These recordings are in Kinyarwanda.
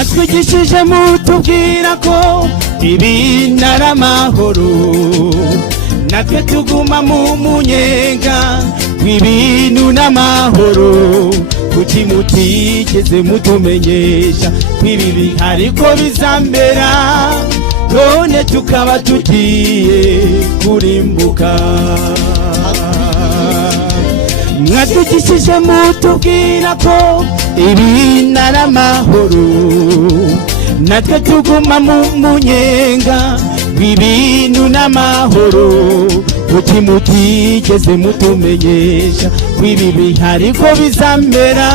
mwatwigishije mutubwira ko ibintu ari amahoro, natwe tuguma mu munyenga w'ibintu n'amahoro. Kuki mutigeze mutumenyesha kw'ibi bihari ko bizambera, none tukaba tugiye kurimbuka? Mwatwigishije mutubwira ko ibintu ari amahoro, natwe tuguma mu munyenga w'ibintu n'amahoro. Kuki mutigeze mutumenyesha kw'ibi bihari ko bizambera,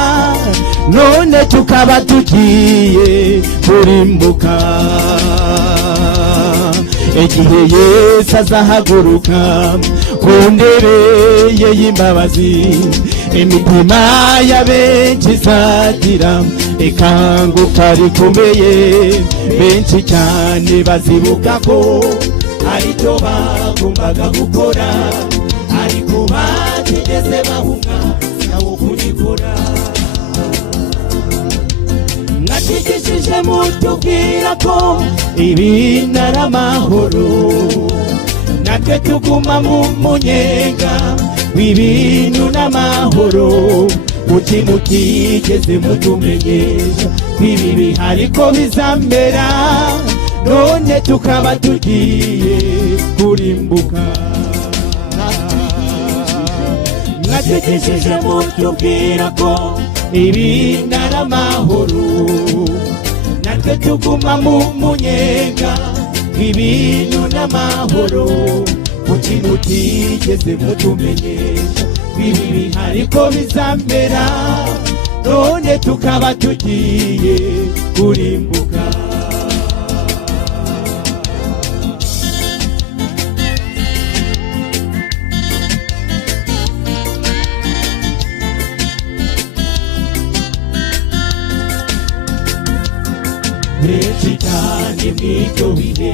none tukaba tugiye kurimbuka? Igihe Yesu azahaguruka ku ntebe ye y'imbabazi, imitima y'abenshi izagira ikanguka rikomeye. Benshi cyane bazibuka ko aricyo bagombaga gukora, ariko batigeze bahunga nawo kugikora. Mwatwigishije mutubwira ko ibintu ari amahoro, natwe tuguma mu munyenga w'ibintu n'amahoro. Kuki mutigeze mutumenyesha kw'ibi bihari ko bizambera, none tukaba tugiye kurimbuka? Mwatwigishije mutubwira ko ibintu ari amahoro, natwe tuguma mu munyenga w'ibintu n'amahoro. Kuki mutigeze mutumenyesha kw'ibi bihari ko bizambera, none tukaba tugiye kurimbuka? Benshi cyane mw'ibyo bihe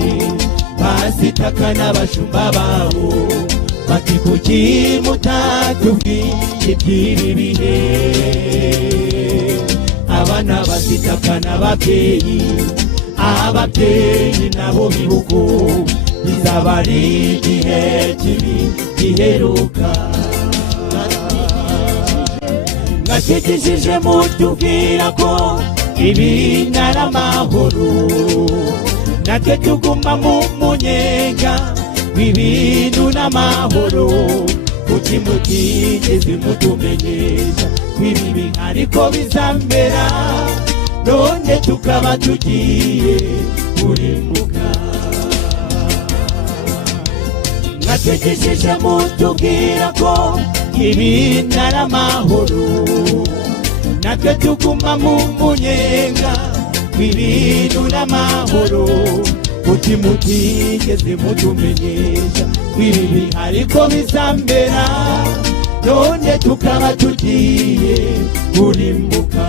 bazitaka n'abashumba babo, bati kuki mutatubwiye iby'ibi bihe? Abana bazitaka n'ababyeyi, ababyeyi nabo bihugu bizaba ari igihe kibi giheruka. Mwatwigishije mutubwira ko ibintu ari amahoro, natwe tuguma mu munyenga w'ibintu n'amahoro. Kuki mutigeze mutumenyesha kw'ibi bihari ko bizambera, none tukaba tugiye kurimbuka? Mwatwigishije mutubwira ko ibintu ari amahoro, natwe tuguma mu munyenga w'ibintu n'amahoro. Kuki mutigeze mutumenyesha kw'ibi bihari ko bizambera, none tukaba tugiye kurimbuka?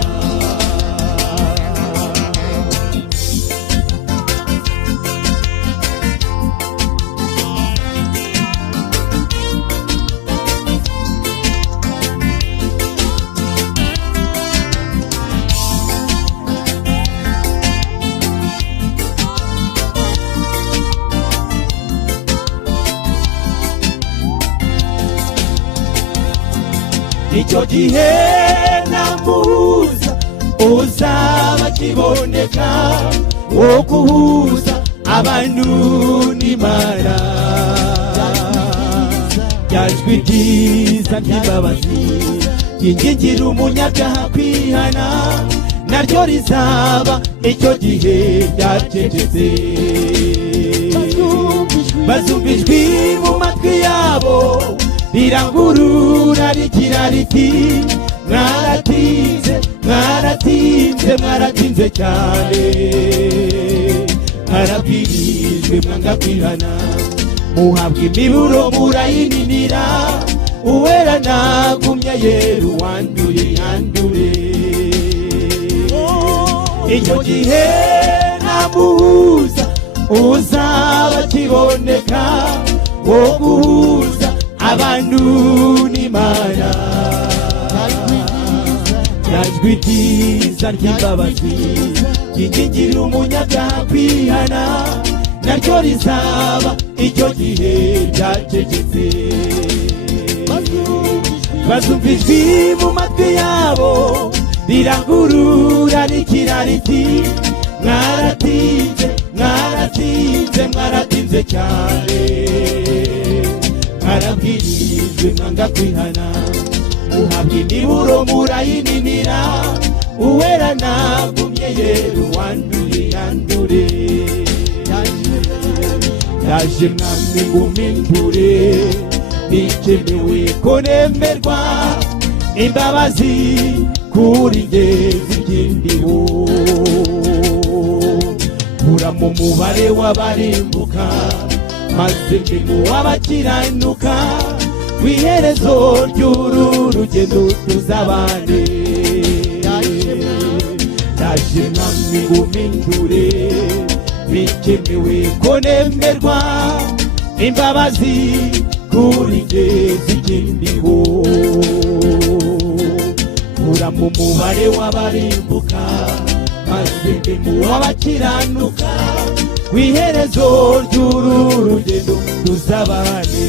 Icyo gihe namuhuza uzaba kiboneka, wo guhuza abantu n'Imana. Ryajwi ryiza ry'imbabazi ryingingira umunyabyaha kwihana, naryo rizaba icyo gihe ryacecetse. Bazumva ijwi mu matwi yabo rirangurura rigira riti, mwaratinze mwaratinze mwaratinze cyane, harabwirijwe mwanga kwihana, muhabwa imiburo murayininira. Uwera nagumya yeru wanduye yandure. Icyo gihe namuhuza uzaba kiboneka, wo guhuza abantu n'Imana. jwi ryiza ry'imbabazi ryingingira umunyabyaha kwihana, naryo rizaba icyo gihe ryacecetse. Bazumva ijwi mu matwi yabo rirangurura rigira riti, mwaratinze mwaratinze mwaratinze cyane, mwarabwirijwe mwanga kwihana, muhabwa imiburo murayininira, uwera nagumye yewe wanduye yandure. Yaje mwami ngumpindure, bikenewe ko nemerwa, imbabazi kuri njye zigindiho. Kura mu mubare w'abarimbuka, maze mbe mu w'abakiranuka, kw'iherezo ry'uru rugendo tuzabane. Yaje mwami ngumpindure, bikenewe ko nemerwa, imbabazi kuri njye zigindiho. Kura mu mubare w'abarimbuka, maze mbe mu w'abakiranuka, kw'iherezo ry'uru rugendo tuzabane.